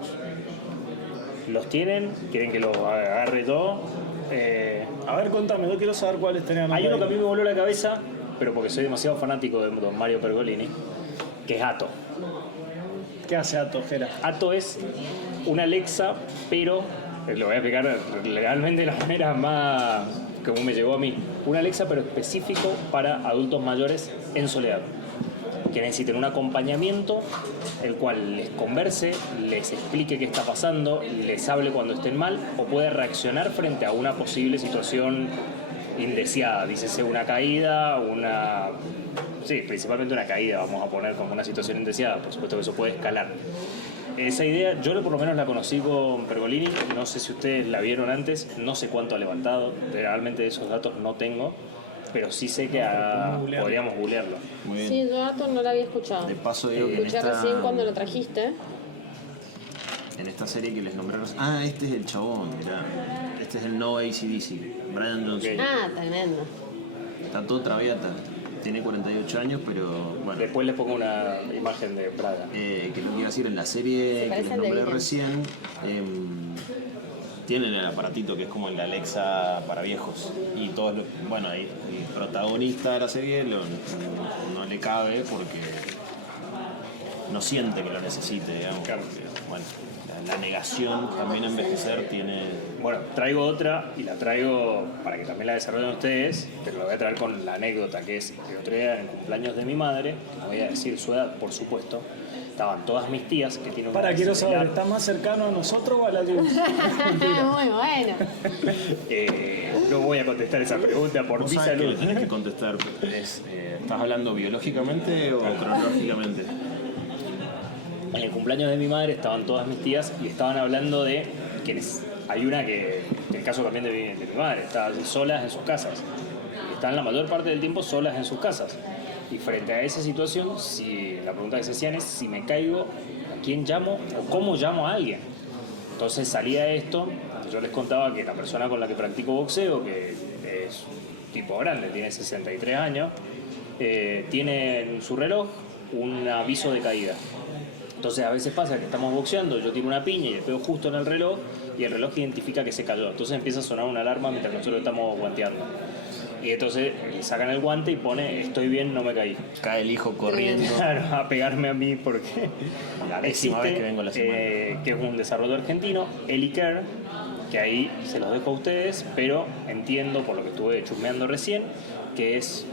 ¿Los tienen? ¿Quieren que los agarre todo? A ver, contame, yo quiero saber cuáles tenían. Hay uno que a mí me voló la cabeza, pero porque soy demasiado fanático de don Mario Pergolini, que es Ato. ¿Qué hace Ato, Jera? Ato es una Alexa, pero lo voy a explicar legalmente de la manera más como me llegó a mí. Una Alexa, pero específico para adultos mayores en soledad, que necesiten un acompañamiento, el cual les converse, les explique qué está pasando, les hable cuando estén mal o puede reaccionar frente a una posible situación indeseada, dícese una caída, sí, principalmente una caída, vamos a poner como una situación indeseada, por supuesto que eso puede escalar. Esa idea, yo por lo menos la conocí con Pergolini, no sé si ustedes la vieron antes, no sé cuánto ha levantado, realmente esos datos no tengo, pero sí sé que podríamos googlearlo. Muy bien. Sí, yo Ato no la había escuchado. De paso digo que Escuché recién cuando lo trajiste. en esta serie que les nombré... este es el chabón, mirá. Este es el No AC/DC, Brian Johnson. Ah, tremendo. Está todo traviata. Tiene 48 años, pero bueno. Después les pongo una imagen de Praga. Que lo quiero decir, en la serie que parece les al de nombré Viren. recién, tienen el aparatito que es como el de Alexa para viejos. Y todos el protagonista de la serie no le cabe porque no siente que lo necesite, digamos. Claro. Porque, bueno, la negación también a envejecer tiene... Bueno, traigo otra y la traigo para que también la desarrollen ustedes, pero la voy a traer con la anécdota que es el otro día en el cumpleaños de mi madre, que no voy a decir su edad, por supuesto. Estaban todas mis tías que tienen una Quiero saber, similar. ¿está más cercano a nosotros o a la luz? Muy bueno. No voy a contestar esa pregunta por Vos mi sabés que salud. lo tenés que contestar. ¿Estás hablando biológicamente o cronológicamente? En el cumpleaños de mi madre estaban todas mis tías y estaban hablando de quienes. Hay una que, en el caso también de mi madre, está solas en sus casas. Están la mayor parte del tiempo solas en sus casas. Y frente a esa situación, la pregunta que se hacían es si me caigo, ¿a quién llamo o cómo llamo a alguien? Entonces salía esto, yo les contaba que la persona con la que practico boxeo, que es tipo grande, tiene 63 años, tiene en su reloj un aviso de caída. Entonces a veces pasa que estamos boxeando, yo tiro una piña y le pego justo en el reloj y el reloj identifica que se cayó. Entonces empieza a sonar una alarma mientras nosotros estamos guanteando. Y entonces sacan el guante y pone estoy bien, no me caí. Cae el hijo corriendo. Claro, a pegarme a mí porque La décima vez que vengo a la semana. que es un desarrollador argentino, Elicare, que ahí se los dejo a ustedes, pero entiendo por lo que estuve chusmeando recién, que es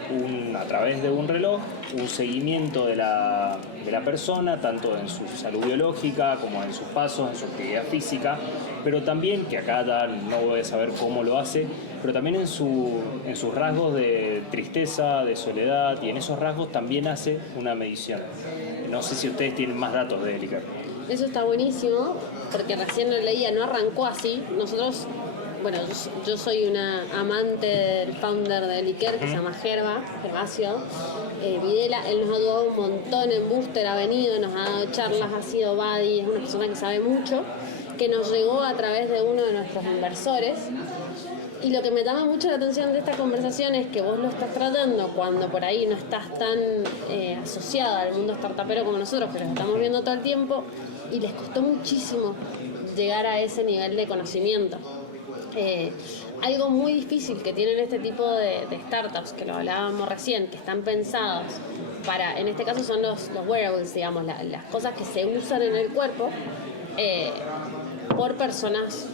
a través de un reloj, un seguimiento de la persona, tanto en su salud biológica como en sus pasos, en su actividad física, pero también, que acá no voy a saber cómo lo hace, pero también en sus rasgos de tristeza, de soledad, y en esos rasgos también hace una medición. No sé si ustedes tienen más datos de Elicare. Eso está buenísimo, porque recién lo leía, no arrancó así. Nosotros, bueno, yo soy una amante del founder de Elicare, que se llama Gervasio Videla. Él nos ha ayudado un montón en Booster, ha venido, nos ha dado charlas, ha sido buddy, es una persona que sabe mucho, que nos llegó a través de uno de nuestros inversores. Y lo que me llama mucho la atención de esta conversación es que vos lo estás tratando cuando por ahí no estás tan asociado al mundo startupero como nosotros, pero lo estamos viendo todo el tiempo, y les costó muchísimo llegar a ese nivel de conocimiento. Algo muy difícil que tienen este tipo de startups, que lo hablábamos recién, que están pensados para, en este caso son los wearables, digamos, las cosas que se usan en el cuerpo por personas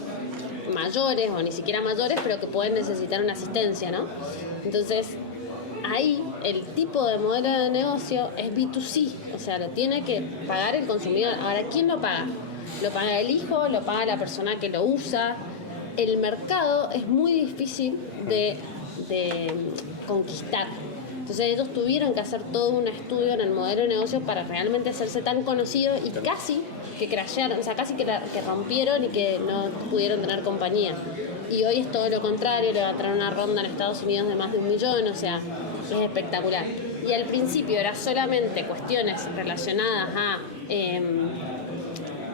mayores o ni siquiera mayores, pero que pueden necesitar una asistencia, ¿no? Entonces, ahí el tipo de modelo de negocio es B2C, o sea, lo tiene que pagar el consumidor. Ahora, ¿quién lo paga? Lo paga el hijo, lo paga la persona que lo usa. El mercado es muy difícil de conquistar. Entonces ellos tuvieron que hacer todo un estudio en el modelo de negocio para realmente hacerse tan conocidos y casi que crashearon, o sea, casi que rompieron y que no pudieron tener compañía. Y hoy es todo lo contrario, levantaron una ronda en Estados Unidos de más de 1 millón, o sea, es espectacular. Y al principio era solamente cuestiones relacionadas a...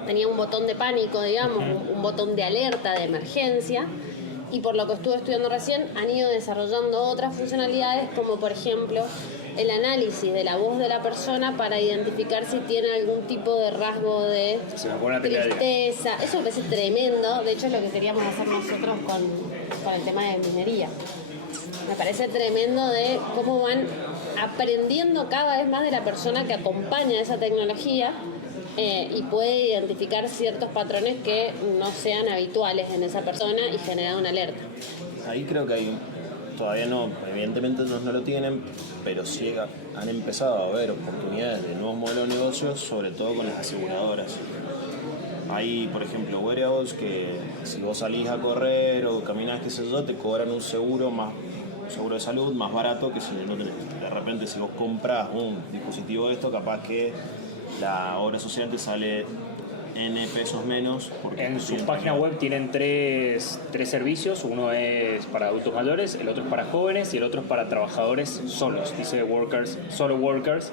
tenía un botón de pánico, digamos, un botón de alerta, de emergencia, y por lo que estuve estudiando recién, han ido desarrollando otras funcionalidades, como por ejemplo el análisis de la voz de la persona para identificar si tiene algún tipo de rasgo de tristeza. Eso me parece tremendo, de hecho es lo que queríamos hacer nosotros con el tema de minería. Me parece tremendo de cómo van aprendiendo cada vez más de la persona que acompaña esa tecnología y puede identificar ciertos patrones que no sean habituales en esa persona y generar una alerta. Ahí creo que todavía no, evidentemente no lo tienen, pero sí han empezado a haber oportunidades de nuevos modelos de negocios, sobre todo con las aseguradoras. Hay, por ejemplo, wearables que si vos salís a correr o caminás, qué sé yo, te cobran un seguro de salud más barato que si no tenés. De repente, si vos compras un dispositivo de esto, capaz que la obra social te sale N pesos menos. En su página web tienen tres servicios. Uno es para adultos mayores, el otro es para jóvenes y el otro es para trabajadores solos. Dice solo workers.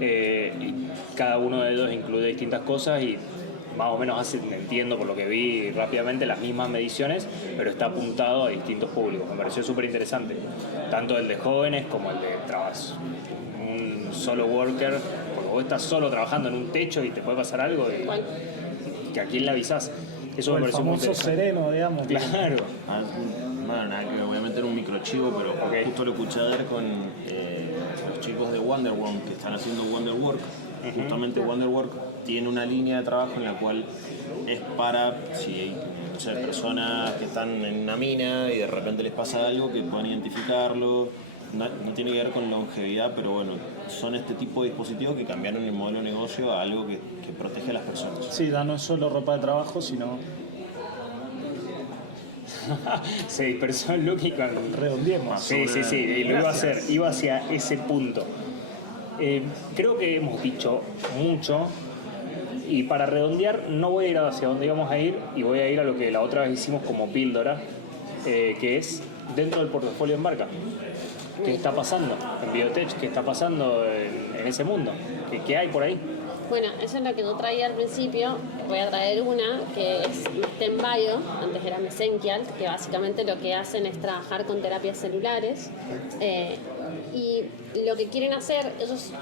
Y cada uno de ellos incluye distintas cosas y más o menos entiendo por lo que vi rápidamente las mismas mediciones, pero está apuntado a distintos públicos. Me pareció súper interesante, tanto el de jóvenes como el de un solo worker, porque vos estás solo trabajando en un techo y te puede pasar algo que a quién le avisás. Eso O me el pareció muy famoso interesante. sereno, digamos. Claro. Bueno, nada, que voy a meter un microchivo, pero Ok. justo lo escuché ayer con los chicos de Wonderworm que están haciendo Wonderwork. Justamente Wonderwork tiene una línea de trabajo en la cual es para, si hay, no sé, personas que están en una mina y de repente les pasa algo, que puedan identificarlo. No tiene que ver con longevidad, pero bueno, son este tipo de dispositivos que cambiaron el modelo de negocio a algo que protege a las personas. Sí, ya no es solo ropa de trabajo, sino Se dispersó el look y con... redondeemos. Sí, y lo iba hacia ese punto. Creo que hemos dicho mucho y para redondear no voy a ir hacia donde íbamos a ir y voy a ir a lo que la otra vez hicimos como píldora, que es dentro del portafolio Embarca. ¿Qué está pasando en Biotech? ¿Qué está pasando en ese mundo? ¿Qué hay por ahí? Bueno, eso es lo que yo traía al principio. Voy a traer una que es Mestem-Bio, antes era Mesenquial, que básicamente lo que hacen es trabajar con terapias celulares. Y lo que quieren hacer, ellos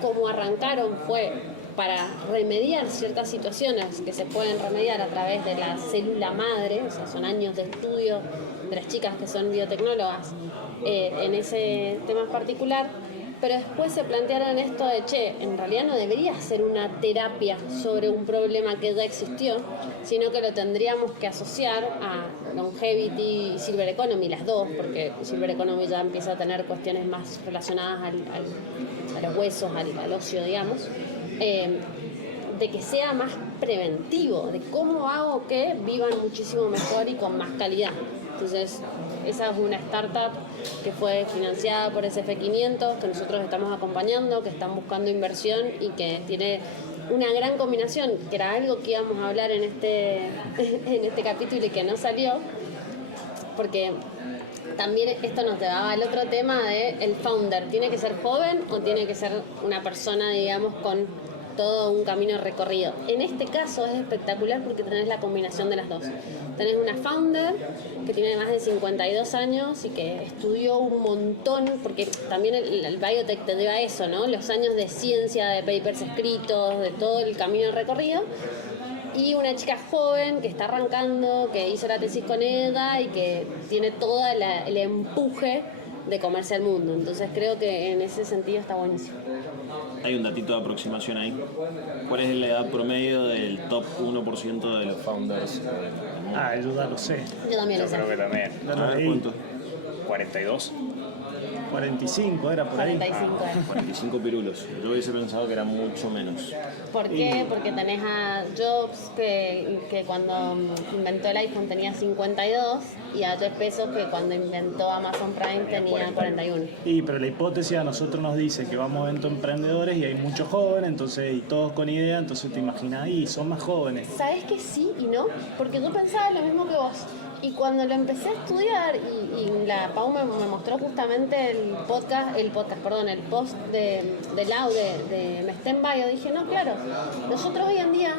como arrancaron fue para remediar ciertas situaciones que se pueden remediar a través de la célula madre, o sea, son años de estudio de las chicas que son biotecnólogas en ese tema en particular. Pero después se plantearon esto de, en realidad no debería ser una terapia sobre un problema que ya existió, sino que lo tendríamos que asociar a longevity y silver economy, las dos, porque silver economy ya empieza a tener cuestiones más relacionadas a los huesos, al ocio, digamos, de que sea más preventivo, de cómo hago que vivan muchísimo mejor y con más calidad. Entonces, esa es una startup que fue financiada por SF500, que nosotros estamos acompañando, que están buscando inversión y que tiene una gran combinación, que era algo que íbamos a hablar en este capítulo y que no salió, porque también esto nos llevaba al otro tema de el founder. ¿Tiene que ser joven o tiene que ser una persona, digamos, con todo un camino recorrido? En este caso es espectacular porque tenés la combinación de las dos. Tenés una founder que tiene más de 52 años y que estudió un montón, porque también el biotech te lleva a eso, ¿no? Los años de ciencia, de papers escritos, de todo el camino recorrido. Y una chica joven que está arrancando, que hizo la tesis con ella y que tiene todo el empuje de comerse al mundo. Entonces creo que en ese sentido está buenísimo. Hay un datito de aproximación ahí. ¿Cuál es la edad promedio del top 1% de los founders? Ah, yo ya lo sé. Yo también Yo lo sé. creo que también. Ya A lo ver, leí. ¿cuánto? 42. 45 era por ahí. 45 años. 45 pirulos. Yo hubiese pensado que era mucho menos. ¿Por qué? Porque tenés a Jobs que cuando inventó el iPhone tenía 52 y a Jeff Bezos que cuando inventó Amazon Prime tenía 41. Y pero la hipótesis a nosotros nos dice que vamos a eventos emprendedores y hay muchos jóvenes, entonces, y todos con idea, entonces te imaginas, y son más jóvenes. ¿Sabes que sí y no? Porque yo pensaba lo mismo que vos. Y cuando lo empecé a estudiar y la Pau me mostró justamente el post de Lau de Mestem-Bio, dije, no, claro, nosotros hoy en día,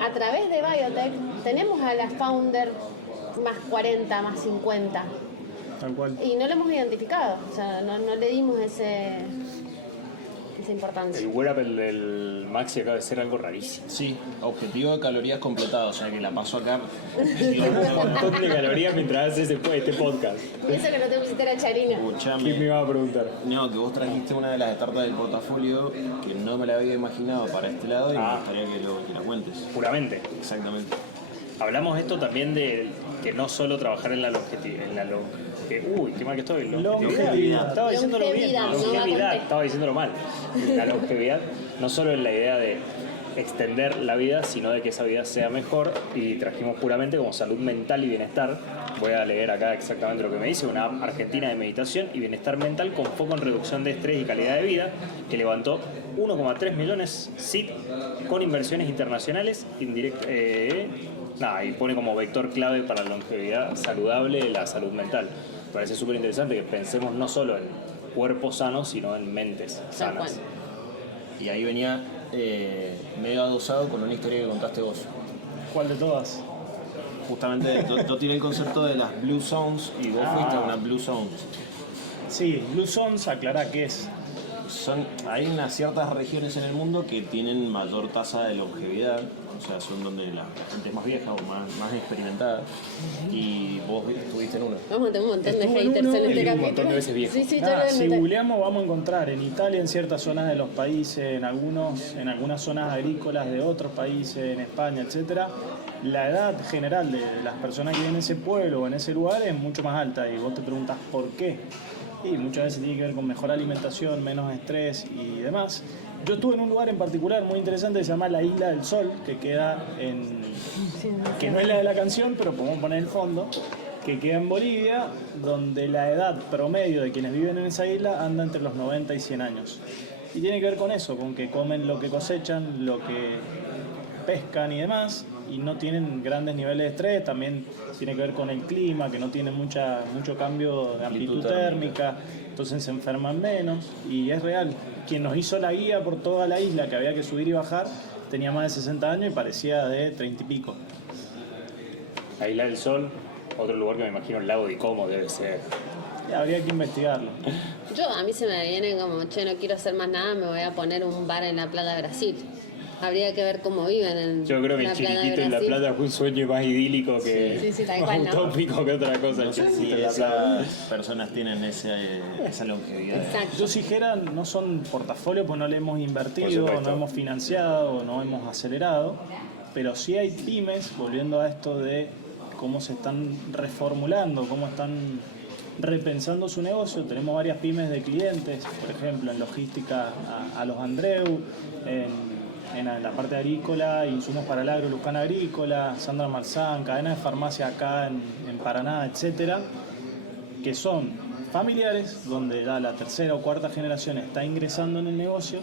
a través de Biotech, tenemos a la founder más 40, más 50, Tal cual. y no lo hemos identificado, o sea, no le dimos ese esa importancia. El wearable del Maxi acaba de ser algo rarísimo. Sí, objetivo de calorías completado, o sea que la paso acá. Un montón de calorías mientras haces este podcast. Y eso que no te pusiste la charina. ¿Quién me Escuchame. iba a preguntar? No, que vos trajiste una de las tartas del portafolio que no me la había imaginado para este lado y me gustaría que la cuentes. Puramente. Exactamente. Hablamos esto también de que no solo trabajar en la longevidad. Uy, qué mal que estoy. Longevidad. Estaba diciéndolo bien. Longevidad, no va a Longevidad, contestar. estaba diciéndolo mal. La longevidad no solo es la idea de extender la vida, sino de que esa vida sea mejor, y trajimos puramente como salud mental y bienestar. Voy a leer acá exactamente lo que me dice: una app argentina de meditación y bienestar mental con foco en reducción de estrés y calidad de vida, que levantó 1,3 millones SIT con inversiones internacionales indirectas. Y pone como vector clave para la longevidad saludable la salud mental. Me parece súper interesante que pensemos no solo en cuerpos sanos, sino en mentes Tal cual. sanas. Y ahí venía medio adosado con una historia que contaste vos. ¿Cuál de todas? Justamente yo tiré el concepto de las Blue Zones y vos fuiste a una Blue Zone. Sí, Blue Zones, aclará qué es. Hay unas ciertas regiones en el mundo que tienen mayor tasa de longevidad, o sea, son donde la gente es más vieja o más experimentada, y vos estuviste en una. Vamos a tener un montón de Estuvo en haters uno, en este un capítulo. montón de veces viejo. Sí, yo Nada, lo si noté. googleamos vamos a encontrar en Italia, en ciertas zonas de los países, en algunas zonas agrícolas de otros países, en España, etcétera, la edad general de las personas que viven en ese pueblo o en ese lugar es mucho más alta, y vos te preguntas por qué. Y muchas veces tiene que ver con mejor alimentación, menos estrés y demás. Yo estuve en un lugar en particular muy interesante que se llama la Isla del Sol, que queda que no es la de la canción, pero podemos poner el fondo, que queda en Bolivia, donde la edad promedio de quienes viven en esa isla anda entre los 90 y 100 años. Y tiene que ver con eso, con que comen lo que cosechan, lo que pescan y demás, y no tienen grandes niveles de estrés. También tiene que ver con el clima, que no tiene mucho cambio de amplitud térmica, entonces se enferman menos, y es real. Quien nos hizo la guía por toda la isla, que había que subir y bajar, tenía más de 60 años y parecía de 30 y pico. La Isla del Sol, otro lugar que me imagino el lago de Como debe ser. Habría que investigarlo. A mí se me viene como, no quiero hacer más nada, me voy a poner un bar en la Plata de Brasil. Habría que ver cómo viven en Yo creo que la el Plata de Chiquitito en La Brasil. Plata fue un sueño más idílico que Sí, tal más cual, ¿no? utópico que otra cosa. No sé El si Chiquitito en La Plata. esas personas tienen esa longevidad. Exacto. Yo si dijera, no son portafolios, pues no le hemos Por invertido, supuesto. no hemos financiado, no hemos acelerado, pero sí hay pymes, volviendo a esto de cómo se están reformulando, cómo están repensando su negocio. Tenemos varias pymes de clientes, por ejemplo, en logística a los Andreu, en la parte agrícola, insumos para el agro, Luján Agrícola, Sandra Marzán, cadena de farmacia acá en Paraná, etcétera, que son familiares, donde ya la tercera o cuarta generación está ingresando en el negocio,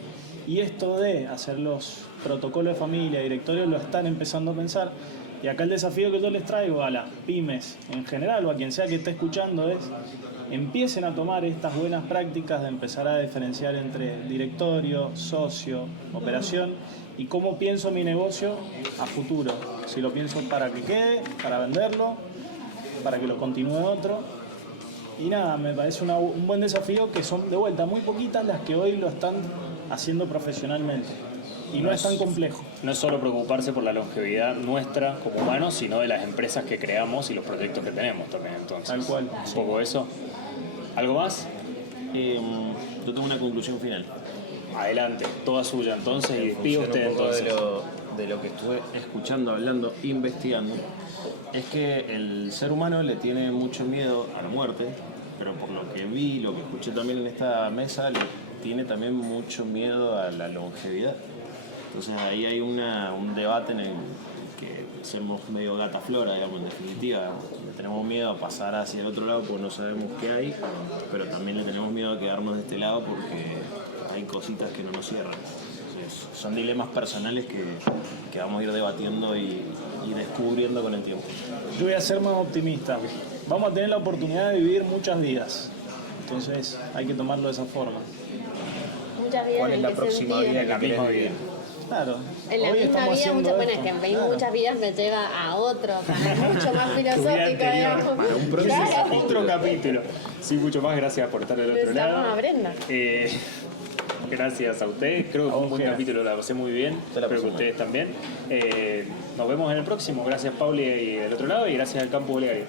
y esto de hacer los protocolos de familia, directorios, lo están empezando a pensar. Y acá el desafío que yo les traigo a las pymes en general, o a quien sea que esté escuchando, es empiecen a tomar estas buenas prácticas de empezar a diferenciar entre directorio, socio, operación, y cómo pienso mi negocio a futuro. Si lo pienso para que quede, para venderlo, para que lo continúe otro. Y nada, me parece un buen desafío, que son de vuelta muy poquitas las que hoy lo están haciendo profesionalmente. Y no es tan complejo. No es solo preocuparse por la longevidad nuestra como humanos, sino de las empresas que creamos y los proyectos que tenemos también. Entonces, Tal cual. Un poco eso. ¿Algo más? Yo tengo una conclusión final. Adelante, toda suya entonces, y despido Funciona usted un poco entonces. de lo que estuve escuchando, hablando, investigando, es que el ser humano le tiene mucho miedo a la muerte, pero por lo que vi, lo que escuché también en esta mesa, le tiene también mucho miedo a la longevidad. Entonces ahí hay un debate en el que somos medio gata flora, digamos, en definitiva. Le tenemos miedo a pasar hacia el otro lado porque no sabemos qué hay, pero también le tenemos miedo a quedarnos de este lado porque hay cositas que no nos cierran. Entonces, son dilemas personales que vamos a ir debatiendo y descubriendo con el tiempo. Yo voy a ser más optimista. Vamos a tener la oportunidad de vivir muchas vidas. Entonces hay que tomarlo de esa forma. Muchas vidas. ¿Cuál es ¿en la qué próxima sentido? vida En la que misma querés vida. vivir? Claro. En la hoy misma estamos vida, haciendo muchas esto. veces que en Claro. muchas vidas me lleva a otro, mucho más filosófico, digamos. Un Claro. otro capítulo. Sí, mucho más. Gracias por estar del otro Necesitamos lado. a Brenda. Gracias a ustedes, creo que fue un buen capítulo, la pasé muy bien, espero que ustedes también. Nos vemos en el próximo, gracias Pauli y del otro lado y gracias al Campo Olegario.